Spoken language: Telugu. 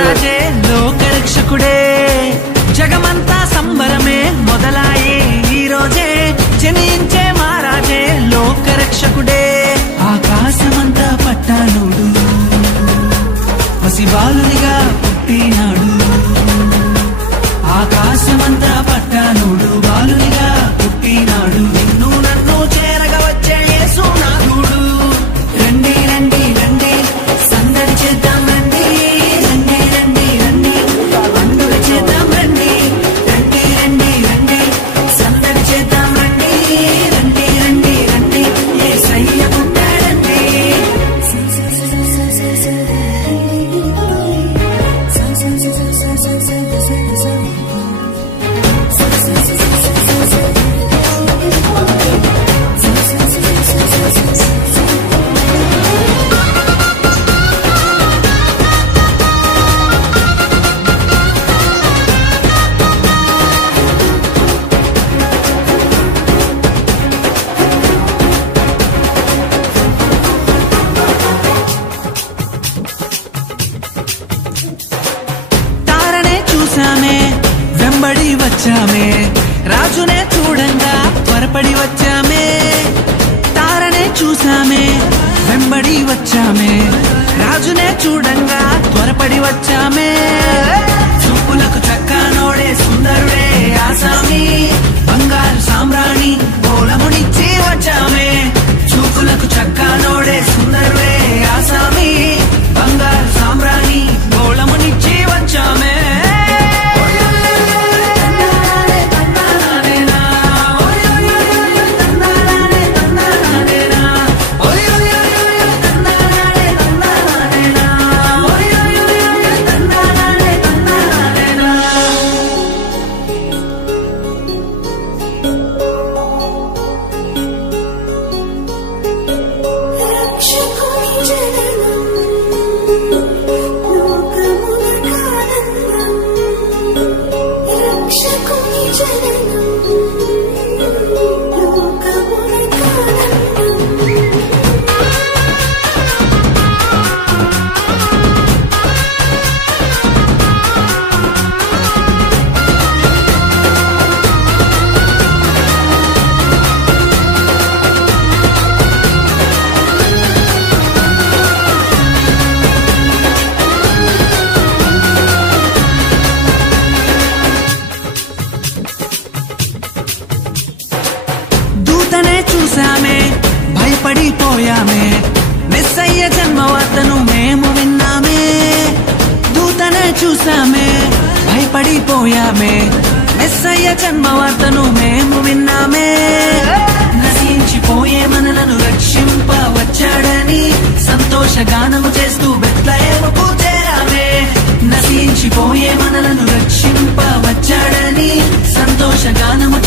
మహారాజే లోకరక్షకుడే జగమంతా సంబరమే మొదలాయే ఈ రోజే జనించే మహారాజే లోకరక్షకుడే ఆకాశమంతా పట్టానుడు పసిబాలునిగా పుట్టినాడు ఆకాశమంతా పట్టానుడు బాలునిగా పుట్టినాడు నిన్ను నన్ను చేరగా వచ్చే యేసు నాథుడు రండి రండి రండి సందడి చేద్దాం రండి రండి రండి రండి పండుగ చేద్దాం రండి రండి రండి రండి సందడి చేద్దాం రండి రండి రండి రండి యేసయ్య పుట్టాడండి వెంబడి వచ్చామే రాజునే చూడంగా త్వరపడి వచ్చామే తారనే చూసామే వెంబడి వచ్చామే రాజునే చూడంగా త్వరపడి వచ్చామే చూపులకు చక్కనోడే సుందరుడే ఆసామి బంగారు సామ్రాణి గోళమునిచ్చి వచ్చామే చూపులకు చక్కనోడే సుందరుడే ఆసామి బంగారు సామ్రాణి గోళమునిచ్చి వచ్చామే చూసామే భయపడిపోయామే మెస్సయ్య జన్మవార్తను మేము విన్నామే దూతనే చూసామే భయపడిపోయామే మెస్సయ్య జన్మవార్తను మేము విన్నామే నశించిపోయే మనలను రక్షింప వచ్చాడని సంతోషగానము చేస్తూ బెత్లెహేముకు చేరామే నశించిపోయే మనలను రక్షింప వచ్చాడని సంతోషగానము